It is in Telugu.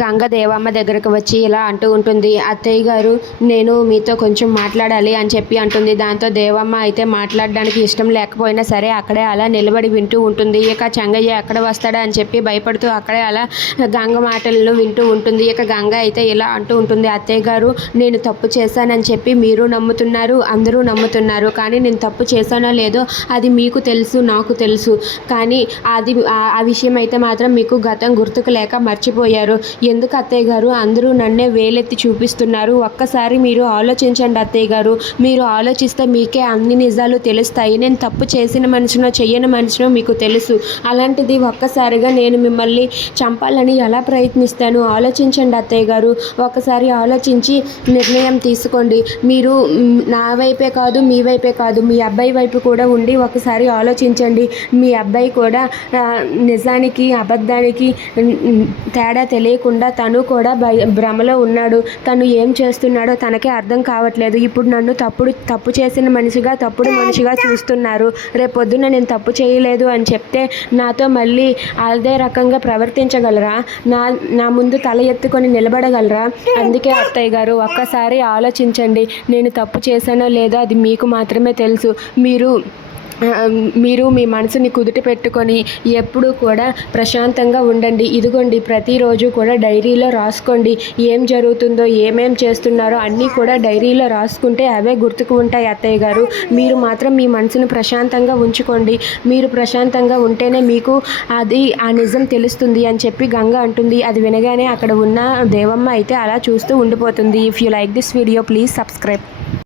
గంగ దేవమ్మ దగ్గరకు వచ్చి ఇలా అంటూ ఉంటుంది. అత్తయ్య గారు, నేను మీతో కొంచెం మాట్లాడాలి అని చెప్పి అంటుంది. దాంతో దేవమ్మ అయితే మాట్లాడడానికి ఇష్టం లేకపోయినా సరే అక్కడే అలా నిలబడి వింటూ ఉంటుంది. ఇక చెంగయ్య ఎక్కడ వస్తాడా అని చెప్పి భయపడుతూ అక్కడే అలా గంగ మాటలను వింటూ ఉంటుంది. ఇక గంగ అయితే ఇలా అంటూ ఉంటుంది. అత్తయ్య గారు, నేను తప్పు చేశానని చెప్పి మీరు నమ్ముతున్నారు, అందరూ నమ్ముతున్నారు. కానీ నేను తప్పు చేశానో లేదో అది మీకు తెలుసు, నాకు తెలుసు. కానీ ఆ విషయం అయితే మాత్రం మీకు గతం గుర్తుకు లేక మర్చిపోయారు. ఎందుకు అత్తయ్య గారు అందరూ నన్నే వేలెత్తి చూపిస్తున్నారు? ఒక్కసారి మీరు ఆలోచించండి అత్తయ్య గారు. మీరు ఆలోచిస్తే మీకే అన్ని నిజాలు తెలుస్తాయి. నేను తప్పు చేసిన మనిషినో చెయ్యని మనిషినో మీకు తెలుసు. అలాంటిది ఒక్కసారిగా నేను మిమ్మల్ని చంపాలని ఎలా ప్రయత్నిస్తాను? ఆలోచించండి అత్తయ్య గారు. ఒకసారి ఆలోచించి నిర్ణయం తీసుకోండి. మీరు నా వైపే కాదు, మీ వైపే కాదు, మీ అబ్బాయి వైపు కూడా ఉండి ఒకసారి ఆలోచించండి. మీ అబ్బాయి కూడా నిజానికి అబద్ధానికి తేడా తెలియకుండా తను కూడా భ్రమలో ఉన్నాడు. తను ఏం చేస్తున్నాడో తనకే అర్థం కావట్లేదు. ఇప్పుడు నన్ను తప్పు చేసిన మనిషిగా, తప్పుడు మనిషిగా చూస్తున్నారు. రేపొద్దున నేను తప్పు చేయలేదు అని చెప్తే నాతో మళ్ళీ అదే రకంగా ప్రవర్తించగలరా? నా ముందు తల ఎత్తుకొని నిలబడగలరా? అందుకే అత్తయ్య గారు, ఒక్కసారి ఆలోచించండి. నేను తప్పు చేశానో లేదో అది మీకు మాత్రమే తెలుసు. మీరు మీ మనసుని కుదుట పెట్టుకొని ఎప్పుడూ కూడా ప్రశాంతంగా ఉండండి. ఇదిగోండి, ప్రతిరోజు కూడా డైరీలో రాసుకోండి. ఏం జరుగుతుందో, ఏమేం చేస్తున్నారో అన్నీ కూడా డైరీలో రాసుకుంటే అవే గుర్తుకు ఉంటాయి అత్తయ్య గారు. మీరు మాత్రం మీ మనసును ప్రశాంతంగా ఉంచుకోండి. మీరు ప్రశాంతంగా ఉంటేనే మీకు ఆ నిజం తెలుస్తుంది అని చెప్పి గంగ అంటుంది. అది వినగానే అక్కడ ఉన్న దేవమ్మ అయితే అలా చూస్తూ ఉండిపోతుంది. If you like this video, please subscribe.